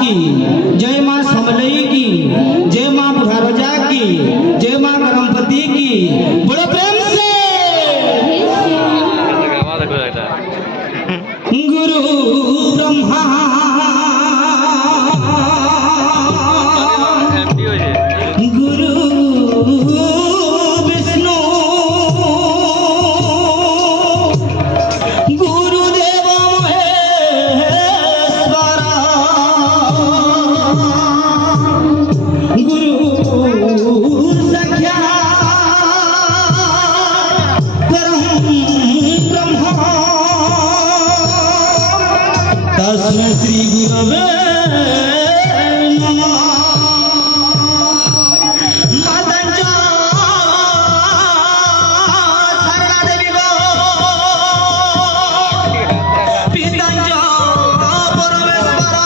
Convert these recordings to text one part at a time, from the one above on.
की, जय माँ समलई की, जय माँ बुढ़ारजा की, जय माँ गरमपति की। बड़े प्रेम से गुरु ब्रह्मा गुरु विष्णु गुरुदेव महेश्वरा गुरु सख्या परम ब्रह्मा तस्मै श्री गुरवे नमः। मातांच्या शरणा देवी गो, पितांच्या परमेश्वरा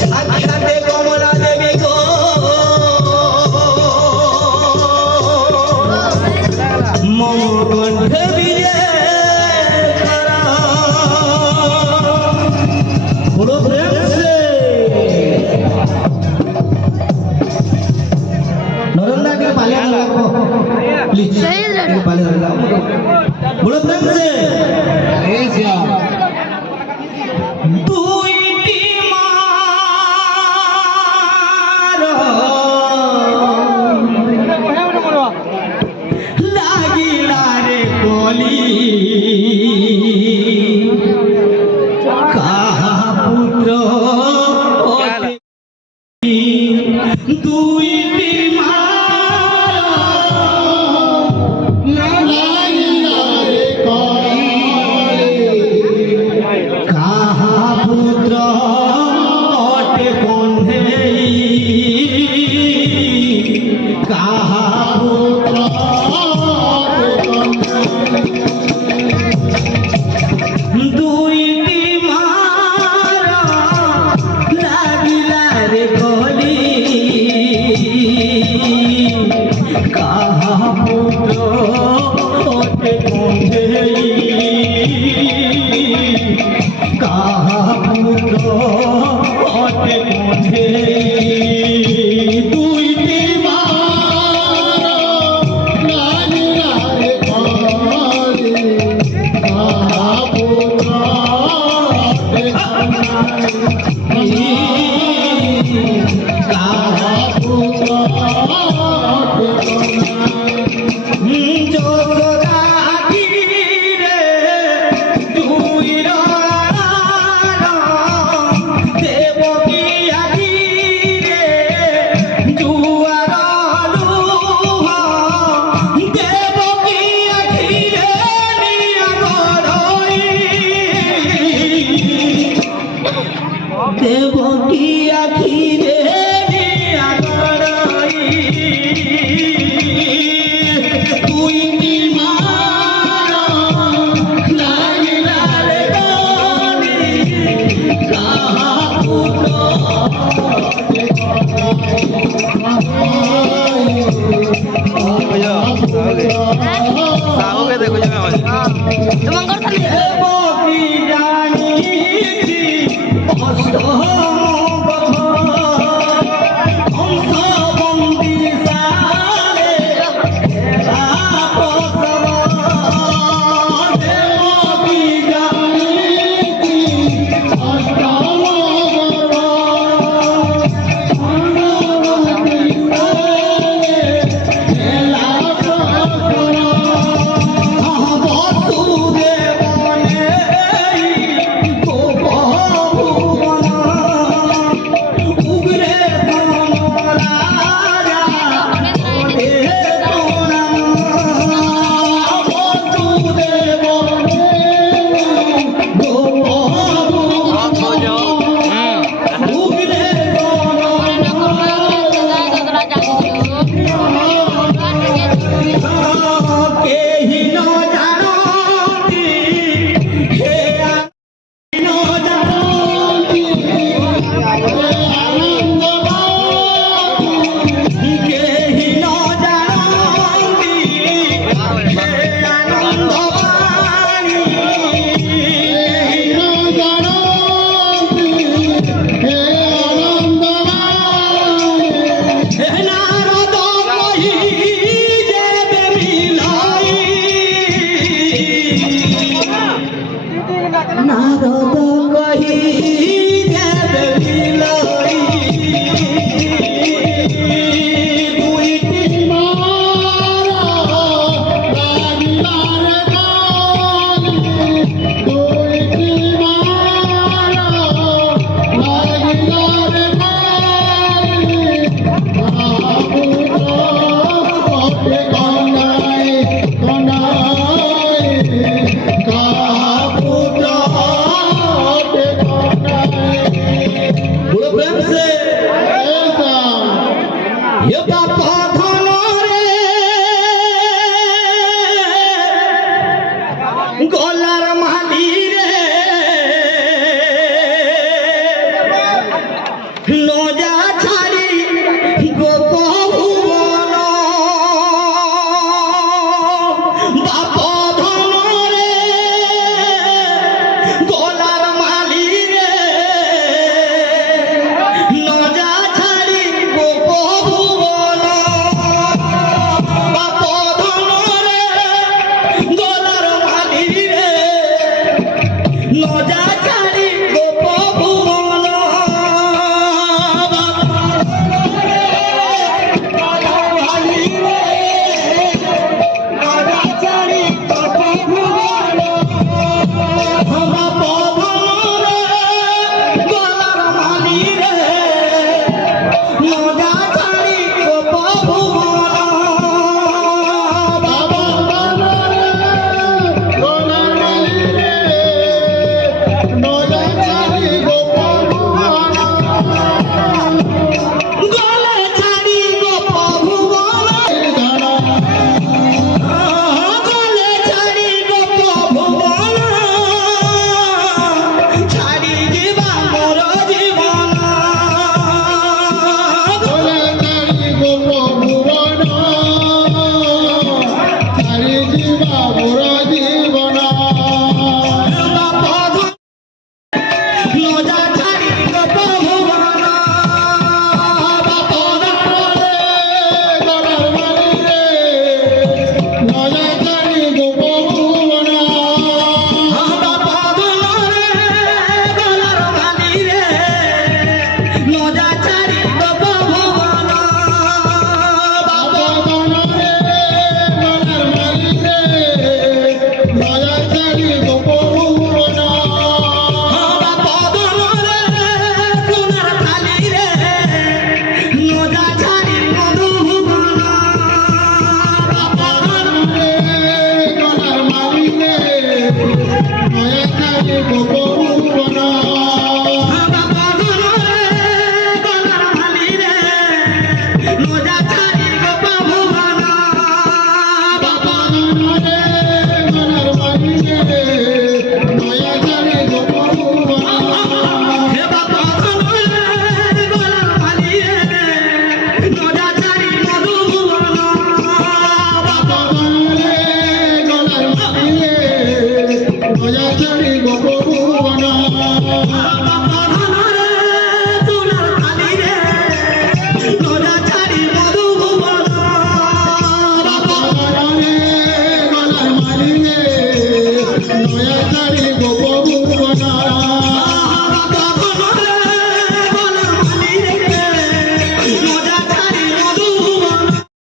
साक्षात कमला देवी गो, मम कंठे विजय करा। बड़ो प्रेम से नरंदा के पाले प्लीज पाले बड़ो प्रेम से दुईटी मार लागिला रे कोली काहा पुत्र दुईटी काहा पुत्र अटे कन्हेई काहा पुत्र दुईटी मार लागिला रे कली काहा पुत्र अटे कन्हेई काहा पुत्र अटे कन्हेई दुईटी मार लागिला रे कली काहा पुत्र अटे कन्हेई काहा पुत्र अटे कन्हेई जोगरा गिरे दुईर देवकी आगिरे जुआर लुह देवकी आगिरे निया गरई देवकी आगिरे निया गरई दुईटी मार लागिला रे कली काहा पुत्र देवकी जानी थी নারদ কহি দেবে বিলই দুইটি মার লাগিলার গালি দুইটি মার লাগিলার গালি কাপুত্র কনাই কনাই কাপুত্র কনাই बोलो प्रेम से ऐसा ये बापा धनो रे गोलार माली रे नोजा छाड़ी गोप भुवन बापा धनो रे गोलार माली रे नजा छाड़ी गोप भुवन बाप धन रे गोलार माली रे नजा छाड़ी गोप भुवन गोलार माली रे नजा छाड़ी गोप भुवन बाप धन रे गोलार माली रे नजा छाड़ी गोप भुवन বাবা গোলার মালি রে নয়া চারি গোপাল গলে ছাড়ি গোপ ভুবন গলে ছাড়ি গোপ ভুবন ছাড়ি ଯିବା ମୋର ଜୀବନ গোলা চারি গোপ ভুবন চারি জীবা মোর জীবন বাপ নজা ছাড়ি গোপ ভুবন বাপ গোলার মালি রে নয়া চারি গোপ ভুবন বাপ ধন রে গলার মালি রে নজা ছাড়ি গোপ ভুবন বাপ বাপ ধন রে সোনার থালি রে নজা ছাড়ি মধু ভুবন বাপ ধন বাপ ধন রে গলার মালি রে নজা ছাড়ি গোপ ভুবন বাপ হে বাপ ধন রে গলার মালি রে নজা ছাড়ি মধু ভুবন বাপ গোপভুবন বাপ ধন